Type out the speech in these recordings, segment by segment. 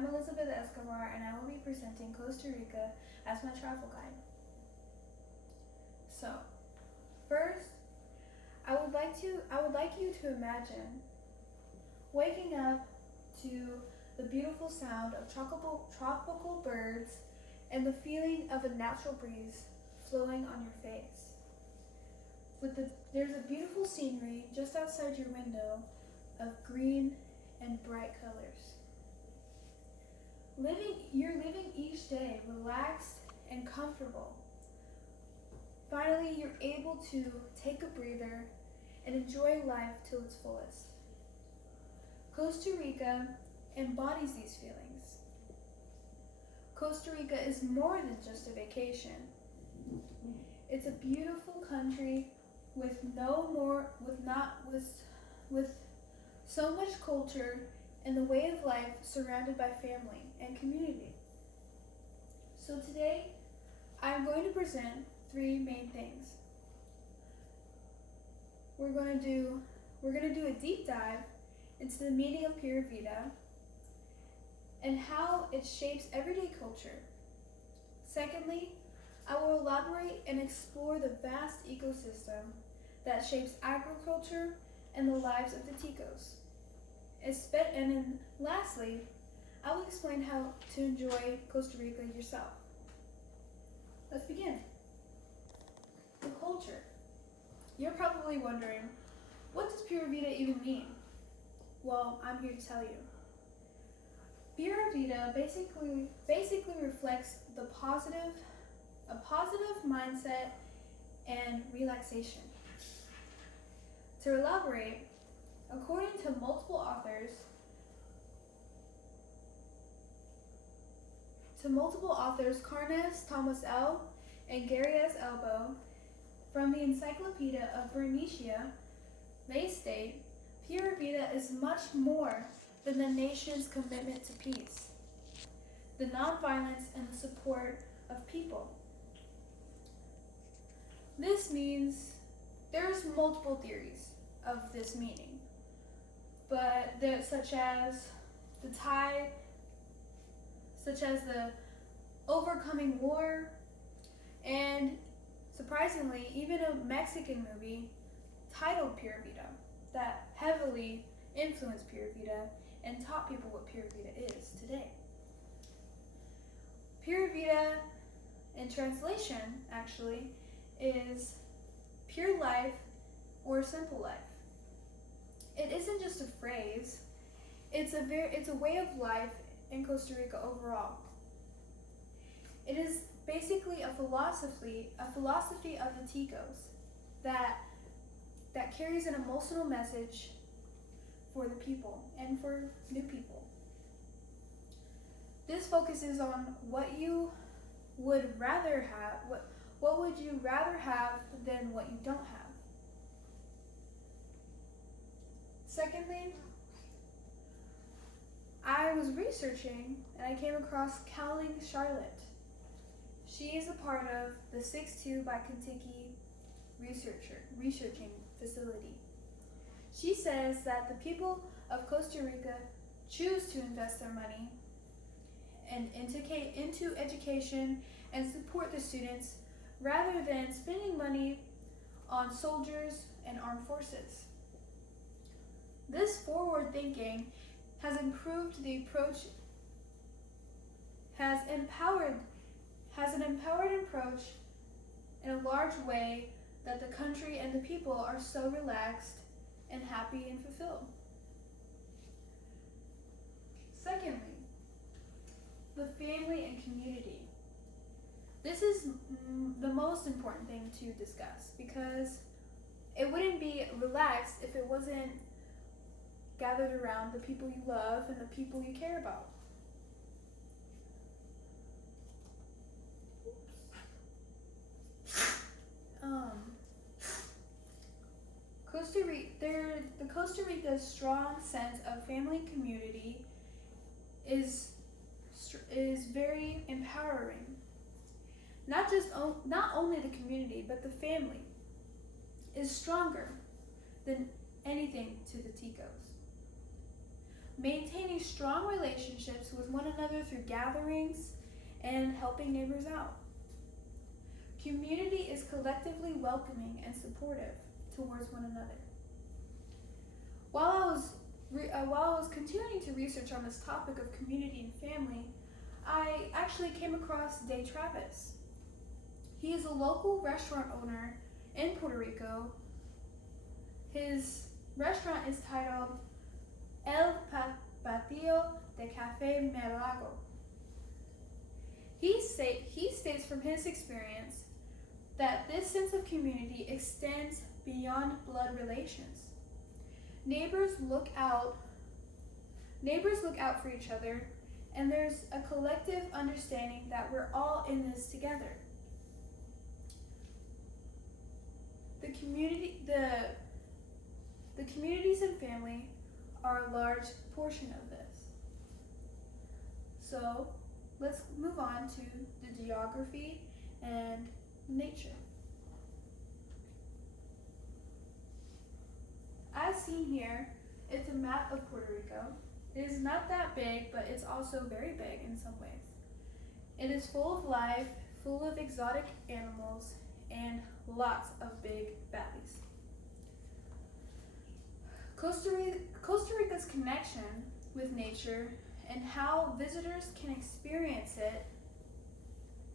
I'm Elizabeth Escobar and I will be presenting Costa Rica as my travel guide. So, first, I would like you to imagine waking up to the beautiful sound of tropical birds and the feeling of a natural breeze flowing on your face. There's a beautiful scenery just outside your window of green and bright colors. You're living each day relaxed and comfortable. Finally, you're able to take a breather and enjoy life to its fullest. Costa Rica embodies these feelings. Costa Rica is more than just a vacation. It's a beautiful country with so much culture and the way of life surrounded by family and community. So today, I'm going to present three main things. We're going to do a deep dive into the meaning of Pura Vida and how it shapes everyday culture. Secondly, I will elaborate and explore the vast ecosystem that shapes agriculture and the lives of the Ticos. And then lastly, I will explain how to enjoy Costa Rica yourself. Let's begin. The culture. You're probably wondering, what does Pura Vida even mean? Well, I'm here to tell you. Pura Vida basically reflects a positive mindset and relaxation. To elaborate, according to multiple authors, Carnes, Thomas L., and Gary S. Elbow, from the Encyclopedia of Bernicia, they state, Pura Vida is much more than the nation's commitment to peace, the nonviolence, and the support of people. This means there's multiple theories of this meaning, such as the overcoming war, and surprisingly, even a Mexican movie titled Pura Vida that heavily influenced Pura Vida and taught people what Pura Vida is today. Pura Vida, in translation, actually, is pure life or simple life. It isn't just a phrase, it's a way of life in Costa Rica overall. It is basically a philosophy of the Ticos that carries an emotional message for the people and for new people. This focuses on what you would rather have, what would you rather have than what you don't have. Secondly, I was researching and I came across Cowling Charlotte. She is a part of the 6-2 by Kentucky researching facility. She says that the people of Costa Rica choose to invest their money and into education and support the students rather than spending money on soldiers and armed forces. This forward thinking has improved the approach, has an empowered approach in a large way that the country and the people are so relaxed and happy and fulfilled. Secondly, the family and community. This is the most important thing to discuss because it wouldn't be relaxed if it wasn't gathered around the people you love and the people you care about. The Costa Rica's strong sense of family and community is very empowering. Not only the community, but the family is stronger than anything to the Ticos. maintaining strong relationships with one another through gatherings and helping neighbors out. Community is collectively welcoming and supportive towards one another. While I was continuing to research on this topic of community and family, I actually came across Day Travis. He is a local restaurant owner in Puerto Rico. His restaurant is titled El Patio de Café Melago. He states from his experience that this sense of community extends beyond blood relations. Neighbors look out for each other, and there's a collective understanding that we're all in this together. The communities and family are a large portion of this. So let's move on to the geography and nature. As seen here, it's a map of Puerto Rico. It is not that big, but it's also very big in some ways. It is full of life, full of exotic animals, and lots of big valleys. Costa Rica's connection with nature and how visitors can experience it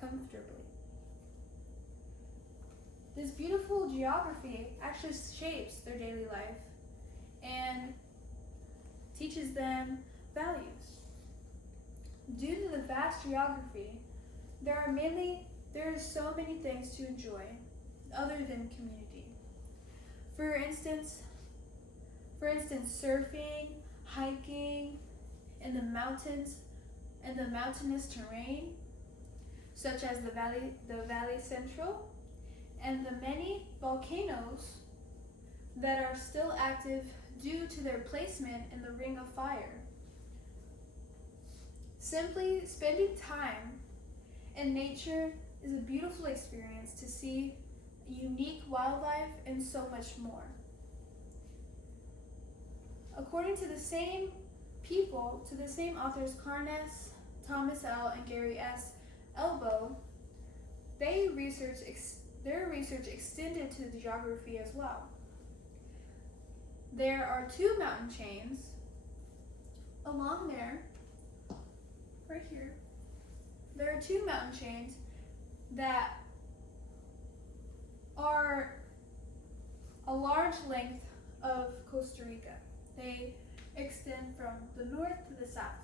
comfortably. This beautiful geography actually shapes their daily life and teaches them values. Due to the vast geography, there are so many things to enjoy other than community. For instance, surfing, hiking in the mountains and the mountainous terrain, such as the Valley Central, and the many volcanoes that are still active due to their placement in the Ring of Fire. Simply spending time in nature is a beautiful experience to see unique wildlife and so much more. According to the same authors Carnes, Thomas L., and Gary S. Elbow, their research extended to the geography as well. There are two mountain chains along there, right here. There are two mountain chains that are a large length of Costa Rica. They extend from the north to the south.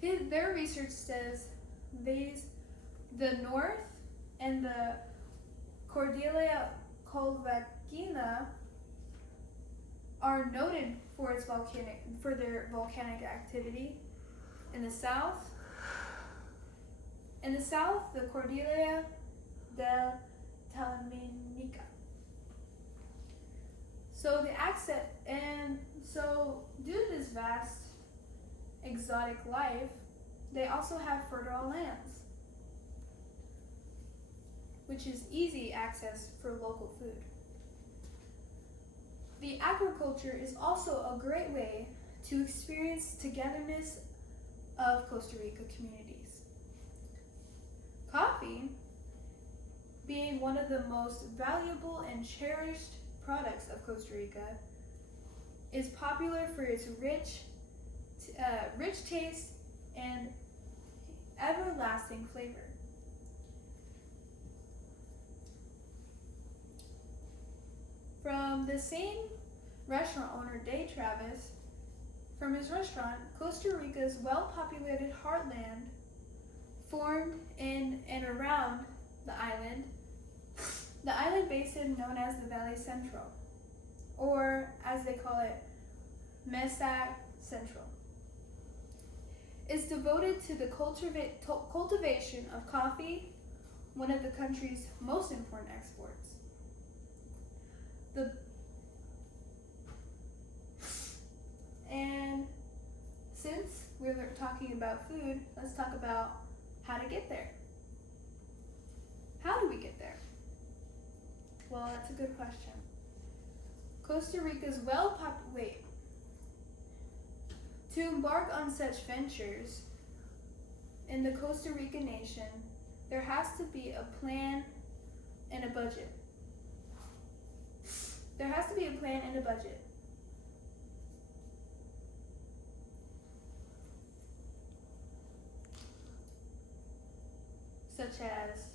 Their research says the north and the Cordillera Colvaquina are noted for their volcanic activity. In the south, the Cordillera del Talaminica. So due to this vast exotic life, they also have fertile lands, which is easy access for local food. The agriculture is also a great way to experience togetherness of Costa Rica communities. Coffee, being one of the most valuable and cherished products of Costa Rica, is popular for its rich taste and everlasting flavor. From the same restaurant owner, Day Travis, from his restaurant, Costa Rica's well-populated heartland formed in and around the island basin known as the Valley Central, or as they call it, Mesa Central, is devoted to the cultivation of coffee, one of the country's most important exports. And since we were talking about food, let's talk about how to get there. How do we get there? Well, that's a good question. Costa Rica's To embark on such ventures in the Costa Rica nation, there has to be a plan and a budget. There has to be a plan and a budget. Such as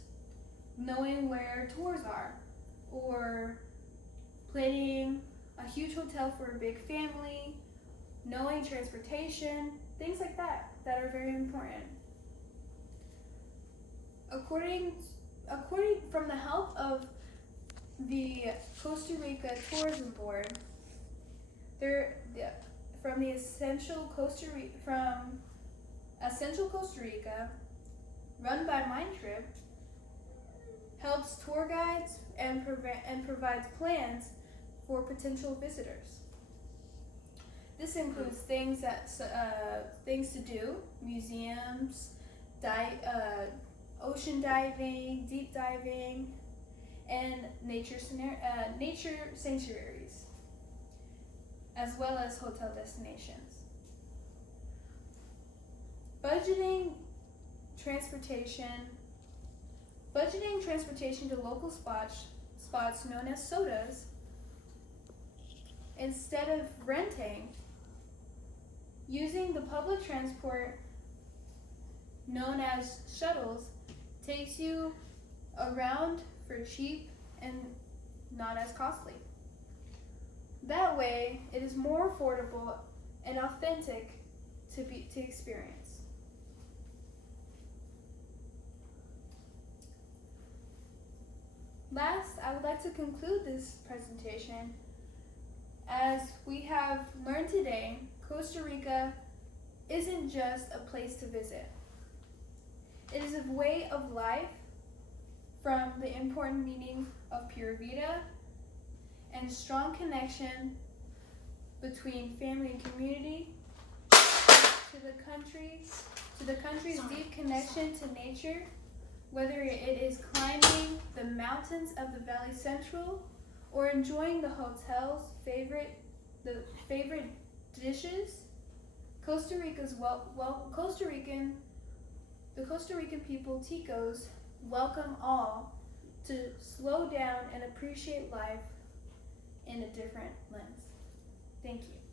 knowing where tours are, or planning a huge hotel for a big family, knowing transportation, things like that are very important. According from the help of the Costa Rica Tourism Board, from Essential Costa Rica, run by Mindtrip, helps tour guides and provides plans for potential visitors. This includes things to do, museums, ocean diving, deep diving, and nature sanctuaries, as well as hotel destinations. Budgeting transportation to local spots known as sodas instead of renting. Using the public transport known as shuttles takes you around for cheap and not as costly. That way, it is more affordable and authentic to experience. Last, I would like to conclude this presentation. As we have learned today, Costa Rica isn't just a place to visit. It is a way of life, from the important meaning of Pura Vida and strong connection between family and community, to the country's deep connection to nature, whether it is climbing the mountains of the Valley Central or enjoying the hotel's favorite dishes. The Costa Rican people, Ticos, welcome all to slow down and appreciate life in a different lens. Thank you.